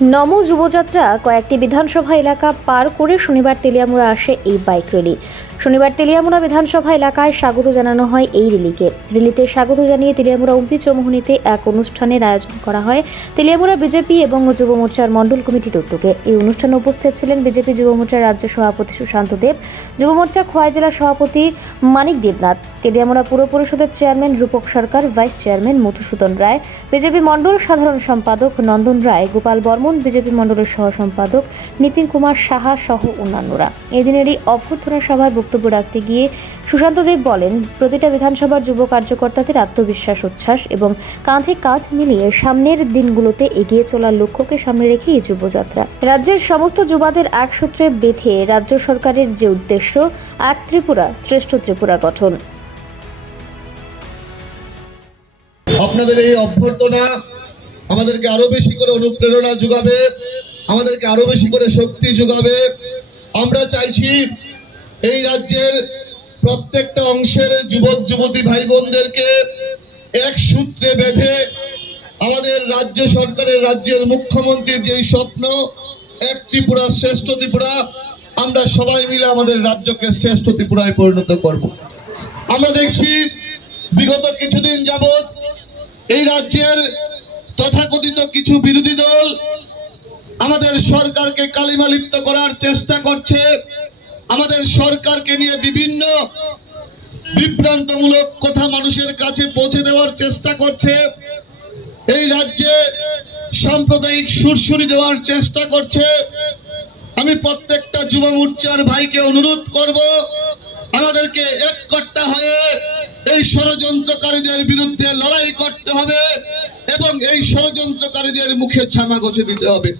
নম যুবযাত্রা কয়েকটি বিধানসভা এলাকা পার করে শনিবার তেলিয়ামুড়া আসে এই বাইক র্যালি। শনিবার তেলিয়ামুড়া বিধানসভা এলাকায় স্বাগত জানানো হয় এই র্যালিকে র্যালিতে স্বাগত জানিয়ে তেলিয়ামুড়া উম্পি চৌমুহনীতে এক অনুষ্ঠানের আয়োজন করা হয়। তেলিয়ামুড়া বিজেপি এবং যুব মোর্চার মণ্ডল কমিটির উদ্যোগে এই অনুষ্ঠানে উপস্থিত ছিলেন বিজেপি যুব মোর্চার রাজ্য সভাপতি সুশান্ত দেব, যুব মোর্চা খোয়াই জেলা সভাপতি মানিক দেবনাথ, তেলিয়ামুড়া পুর পরিষদের chairman Rupak Sarkar, vice chairman Madhusudan Roy, BJP মণ্ডল সাধারণ সম্পাদক নন্দন রায়, গোপাল বর্মন, বিজেপি মণ্ডলের সহ সম্পাদক নিতিন কুমার সাহা সহ অন্যান্যরা। এদিনের এই অভ্যর্থনা সভায় বক্তব্য রাখতে গিয়ে সুশান্ত দেব বলেন, প্রতিটা বিধানসভার যুব কার্যকর্তাদের আত্মবিশ্বাস, উচ্ছ্বাস এবং কাঁধে কাঁধ মিলিয়ে সামনের দিনগুলোতে এগিয়ে চলার লক্ষ্যকে সামনে রেখে এই যুবযাত্রা। রাজ্যের সমস্ত যুবাদের এক সূত্রে বেঁধে রাজ্য সরকারের যে উদ্দেশ্য, এক ত্রিপুরা, শ্রেষ্ঠ ত্রিপুরা গঠন। আপনাদের এই অভ্যর্থনা আমাদেরকে আরও বেশি করে অনুপ্রেরণা যোগাবে, আমাদেরকে আরও বেশি করে শক্তি যোগাবে। আমরা চাইছি এই রাজ্যের প্রত্যেকটা অংশের যুবক, যুবতী ভাই বোনদেরকে এক সূত্রে বেঁধে আমাদের রাজ্য সরকারের রাজ্যের মুখ্যমন্ত্রীর যেই স্বপ্ন, এক ত্রিপুরা শ্রেষ্ঠ ত্রিপুরা, আমরা সবাই মিলে আমাদের রাজ্যকে শ্রেষ্ঠ ত্রিপুরায় পরিণত করব। আমরা দেখছি বিগত কিছুদিন যাবৎ এই রাজ্যের তথাকথিত কিছু বিরোধী দল আমাদের সরকারকে কালিমালিপ্ত করার চেষ্টা করছে। আমাদের সরকারকে নিয়ে বিভিন্ন বিভ্রান্তমূলক কথা মানুষের কাছে পৌঁছে দেওয়ার চেষ্টা করছে। এই রাজ্যে সাম্প্রদায়িক সুরসুরি দেওয়ার চেষ্টা করছে। আমি প্রত্যেকটা যুব মোর্চার ভাইকে অনুরোধ করব, আমাদেরকে এক কট্টা হয়ে এই ষড়যন্ত্রকারীদের বিরুদ্ধে লড়াই করতে হবে এবং এই ষড়যন্ত্রকারীদের মুখে ছামা ঘষে দিতে হবে।